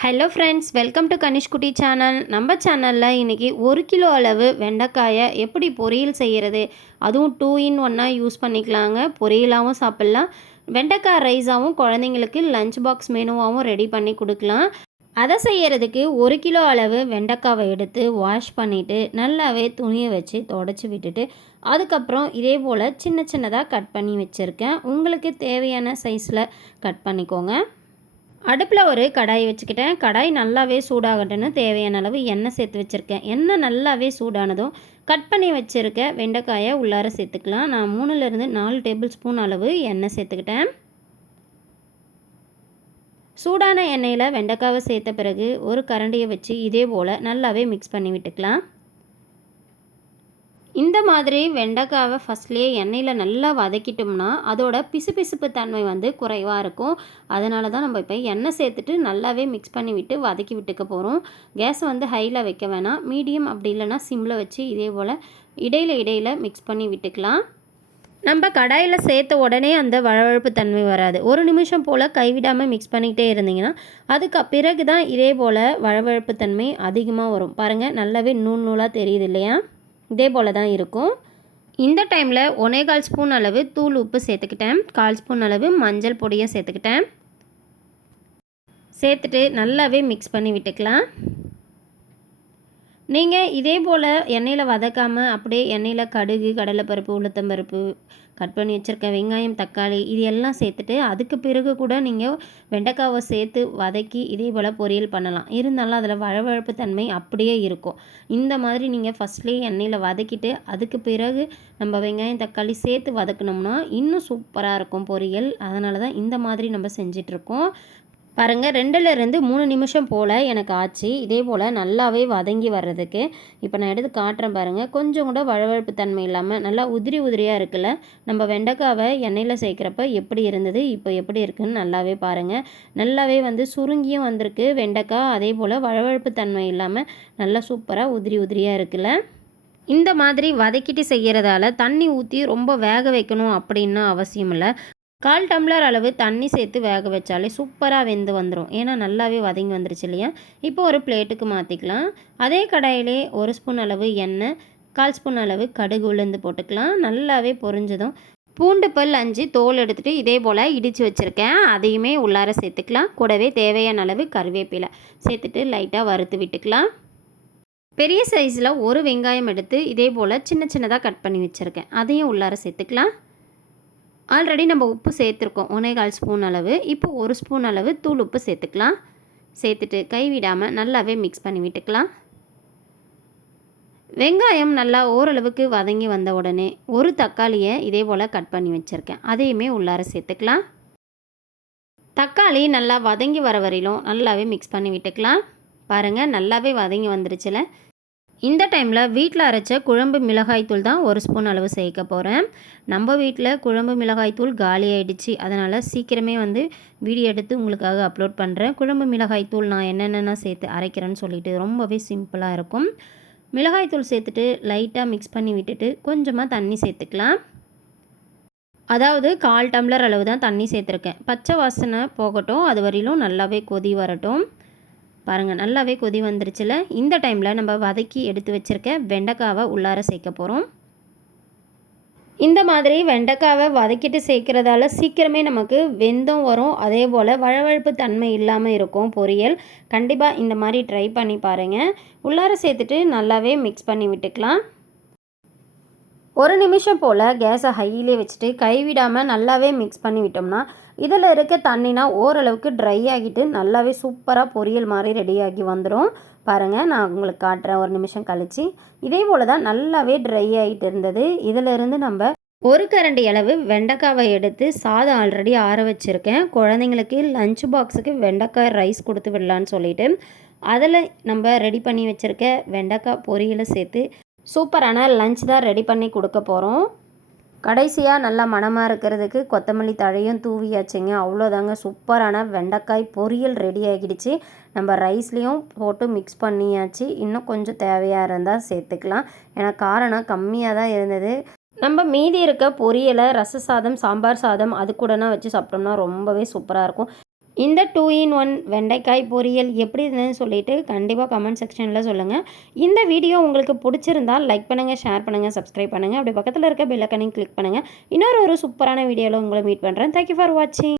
Hello friends, welcome to Kanishkutti channel. நம்ம சேனலில் இன்றைக்கி 1 கிலோ அளவு வெண்டைக்காயை எப்படி பொரியல் செய்கிறது, அதுவும் 2 in 1 யூஸ் பண்ணிக்கலாங்க. பொரியலாகவும் சாப்பிட்லாம், வெண்டைக்காய் ரைஸாகவும் குழந்தைங்களுக்கு லஞ்ச் பாக்ஸ் மெனுவாகவும் ரெடி பண்ணி கொடுக்கலாம். அதை செய்கிறதுக்கு 1 கிலோ அளவு வெண்டைக்காவை எடுத்து வாஷ் பண்ணிவிட்டு நல்லாவே துணியை வச்சு தொடச்சி விட்டுட்டு அதுக்கப்புறம் இதே போல் சின்ன சின்னதாக கட் பண்ணி வச்சுருக்கேன். உங்களுக்கு தேவையான சைஸில் கட் பண்ணிக்கோங்க. அடுப்பில் ஒரு கடாய் வச்சுக்கிட்டேன். கடாய் நல்லாவே சூடாகட்டுன்னு தேவையான அளவு எண்ணெய் சேர்த்து வச்சுருக்கேன். எண்ணெய் நல்லாவே சூடானதும் கட் பண்ணி வச்சுருக்க வெண்டைக்காயை உள்ளார சேர்த்துக்கலாம். நான் 3லேருந்து 4 டேபிள் ஸ்பூன் அளவு எண்ணெய் சேர்த்துக்கிட்டேன். சூடான எண்ணெயில் வெண்டைக்காவை சேர்த்த பிறகு ஒரு கரண்டியை வச்சு இதே போல் நல்லாவே மிக்ஸ் பண்ணி விட்டுக்கலாம். இந்த மாதிரி வெண்டைக்காவை ஃபஸ்ட்லேயே எண்ணெயில் நல்லா வதக்கிட்டோம்னா அதோட பிசுபிசுப்பு தன்மை குறைவாக இருக்கும். அதனால தான் நம்ம இப்போ எண்ணெய் சேர்த்துட்டு நல்லாவே மிக்ஸ் பண்ணி விட்டு வதக்கி விட்டுக்க போகிறோம். கேஸை ஹையில் வைக்க வேணாம், மீடியம் அப்படி இல்லைனா சிம்மில் வச்சு இதே போல் இடையில் மிக்ஸ் பண்ணி விட்டுக்கலாம். நம்ம கடாயில் சேர்த்த உடனே அந்த வழவழப்பு தன்மை வராது. ஒரு நிமிஷம் போல் கைவிடாமல் மிக்ஸ் பண்ணிக்கிட்டே இருந்தீங்கன்னா அதுக்கு பிறகு தான் இதே போல் வழவழப்பு தன்மை அதிகமாக வரும். பாருங்கள், நல்லாவே நூலாக தெரியுது இல்லையா? இதே போல் தான் இருக்கும். இந்த டைமில் 1/4 ஸ்பூன் அளவு தூள் உப்பு சேர்த்துக்கிட்டேன். 1/4 ஸ்பூன் அளவு மஞ்சள் பொடியை சேர்த்துக்கிட்டேன். சேர்த்துட்டு நல்லாவே மிக்ஸ் பண்ணி விட்டுக்கலாம். நீங்கள் இதே போல் எண்ணெயில் வதக்காமல் அப்படியே எண்ணெயில் கடுகு, கடலைப்பருப்பு, உளுத்தம்பருப்பு, கட் பண்ணி வச்சுருக்க வெங்காயம், தக்காளி இது எல்லாம் சேர்த்துட்டு அதுக்கு பிறகு கூட நீங்கள் வெண்டைக்காவை சேர்த்து வதக்கி இதே போல் பொரியல் பண்ணலாம். இருந்தாலும் அதில் வழவழப்பு தன்மை அப்படியே இருக்கும். இந்த மாதிரி நீங்கள் ஃபஸ்ட்லேயே எண்ணெயில் வதக்கிட்டு அதுக்கு பிறகு நம்ம வெங்காயம், தக்காளி சேர்த்து வதக்கினோம்னா இன்னும் சூப்பராக இருக்கும் பொரியல். அதனால தான் இந்த மாதிரி நம்ம செஞ்சிட்ருக்கோம். பாருங்கள், 2லேருந்து 3 நிமிஷம் போல் எனக்கு ஆச்சு இதே போல் நல்லாவே வதங்கி வர்றதுக்கு. இப்போ நான் எடுத்து காட்டுறேன் பாருங்கள். கொஞ்சம் கூட வழவழப்பு தன்மை இல்லாமல் நல்லா உதிரியாக இருக்குல்ல. நம்ம வெண்டைக்காவை எண்ணெயில் சேர்க்குறப்ப எப்படி இருந்தது, இப்போ எப்படி இருக்குதுன்னு நல்லாவே பாருங்கள். நல்லாவே சுருங்கியும் வந்திருக்கு வெண்டைக்காய். அதே போல் வழவழப்பு தன்மை இல்லாமல் நல்லா சூப்பராக உதிரியாக இருக்குல்ல. இந்த மாதிரி வதக்கிட்டு செய்கிறதால தண்ணி ஊற்றி ரொம்ப வேக வைக்கணும் அப்படின்னு அவசியம் இல்லை. 1/4 டம்ளர் அளவு தண்ணி சேர்த்து வேக வச்சாலே சூப்பராக வெந்து வந்துடும். ஏன்னா நல்லாவே வதங்கி வந்துருச்சு இல்லையா? இப்போ ஒரு பிளேட்டுக்கு மாற்றிக்கலாம். அதே கடாயிலே 1 ஸ்பூன் அளவு எண்ணெய், 1/4 ஸ்பூன் அளவு கடுகு உளுந்து போட்டுக்கலாம். நல்லாவே பொரிஞ்சதும் பூண்டு பல் 5 தோல் எடுத்துகிட்டு இதே போல் இடித்து வச்சுருக்கேன். அதையுமே உள்ளார சேர்த்துக்கலாம். கூடவே தேவையான அளவு கருவேப்பிலை சேர்த்துட்டு லைட்டாக வறுத்து விட்டுக்கலாம். பெரிய சைஸில் ஒரு வெங்காயம் எடுத்து இதே போல் சின்னதாக கட் பண்ணி வச்சுருக்கேன். அதையும் உள்ளார சேர்த்துக்கலாம். ஆல்ரெடி நம்ம உப்பு சேர்த்துருக்கோம் 1/4 ஸ்பூன் அளவு. இப்போ 1 ஸ்பூன் அளவு தூள் உப்பு சேர்த்துக்கலாம். சேர்த்துட்டு கைவிடாமல் நல்லாவே மிக்ஸ் பண்ணி விட்டுக்கலாம். வெங்காயம் நல்லா ஓரளவுக்கு வதங்கி வந்த உடனே ஒரு தக்காளியை இதே போல் கட் பண்ணி வச்சுருக்கேன். அதையுமே உள்ளார சேர்த்துக்கலாம். தக்காளி நல்லா வதங்கி வர வரையிலும் நல்லாவே மிக்ஸ் பண்ணி விட்டுக்கலாம். பாருங்கள், நல்லாவே வதங்கி வந்துருச்சுல. இந்த டைமில் வீட்டில் அரைச்ச குழம்பு மிளகாய்த்தூள் தான் 1 ஸ்பூன் அளவு சேர்க்க போகிறேன். நம்ம வீட்டில் குழம்பு மிளகாய்த்தூள் காலி ஆகிடுச்சு. அதனால் சீக்கிரமே வீடியோ எடுத்து உங்களுக்காக அப்லோட் பண்ணுறேன். குழம்பு மிளகாய்த்தூள் நான் என்னென்ன சேர்த்து அரைக்கிறேன்னு சொல்லிட்டு ரொம்பவே சிம்பிளாக இருக்கும். மிளகாய்த்தூள் சேர்த்துட்டு லைட்டாக மிக்ஸ் பண்ணி விட்டுட்டு கொஞ்சமாக தண்ணி சேர்த்துக்கலாம். அதாவது 1/4 டம்ளர் அளவு தான் தண்ணி சேர்த்துருக்கேன். பச்சை வாசனை போகட்டும், அது வரையிலும் நல்லாவே கொதி வரட்டும். பாருங்கள், நல்லாவே கொதி வந்துருச்சுல. இந்த டைமில் நம்ம வதக்கி எடுத்து வச்சுருக்க வெண்டைக்காவை உள்ளார சேர்க்க போகிறோம். இந்த மாதிரி வெண்டைக்காவை வதக்கிட்டு சேர்க்குறதால சீக்கிரமே நமக்கு வெந்தும் வரும். அதே போல் வழவழப்பு தன்மை இல்லாமல் இருக்கும் பொரியல். கண்டிப்பாக இந்த மாதிரி ட்ரை பண்ணி பாருங்கள். உள்ளார சேர்த்துட்டு நல்லாவே மிக்ஸ் பண்ணி விட்டுக்கலாம். 1 நிமிஷம் போல் கேஸை ஹையிலே வச்சுட்டு கைவிடாமல் நல்லாவே மிக்ஸ் பண்ணி விட்டோம்னா இதில் இருக்க தண்ணினா ஓரளவுக்கு ட்ரை ஆகிட்டு நல்லாவே சூப்பராக பொரியல் மாதிரி ரெடியாகி வந்துடும். பாருங்கள், நான் உங்களுக்கு காட்டுறேன் 1 நிமிஷம் கழித்து. இதே போல் தான் நல்லாவே ட்ரை ஆகிட்டு இருந்தது. இதிலிருந்து நம்ம ஒரு கரண்டி அளவு வெண்டைக்காவை எடுத்து சாதம் ஆல்ரெடி ஆற வச்சுருக்கேன். குழந்தைங்களுக்கு லஞ்ச் பாக்ஸுக்கு வெண்டைக்காய் ரைஸ் கொடுத்து விடலான்னு சொல்லிவிட்டு அதில் நம்ம ரெடி பண்ணி வச்சுருக்க வெண்டைக்காய் பொரியலை சேர்த்து சூப்பரான லஞ்ச் தான் ரெடி பண்ணி கொடுக்க போகிறோம். கடைசியாக நல்லா மணமாக இருக்கிறதுக்கு கொத்தமல்லி தழையும் தூவியாச்சுங்க. அவ்வளோதாங்க, சூப்பரான வெண்டைக்காய் பொரியல் ரெடி ஆகிடுச்சு. நம்ம ரைஸ்லேயும் போட்டு மிக்ஸ் பண்ணியாச்சு. இன்னும் கொஞ்சம் தேவையாக இருந்தால் சேர்த்துக்கலாம். ஏன்னா காரம் கம்மியாக தான் இருந்தது. நம்ம மீதி இருக்க பொரியலை ரச சாதம், சாம்பார் சாதம் அது கூடனா வச்சு சாப்பிட்டோம்னா ரொம்பவே சூப்பராக இருக்கும். இந்த 2 in 1 வெண்டைக்காய் பொரியல் எப்படி இருந்ததுன்னு சொல்லிட்டு கண்டிப்பாக கமெண்ட் செக்ஷனில் சொல்லுங்கள். இந்த வீடியோ உங்களுக்கு பிடிச்சிருந்தால் லைக் பண்ணுங்கள், ஷேர் பண்ணுங்கள், சப்ஸ்கிரைப் பண்ணுங்கள். அப்படி பக்கத்தில் இருக்க பெல் ஐகானையும் கிளிக் பண்ணுங்கள். இன்னொரு சூப்பரான வீடியோவில் உங்களை மீட் பண்ணுறேன். தேங்க்யூ ஃபார் வாட்சிங்.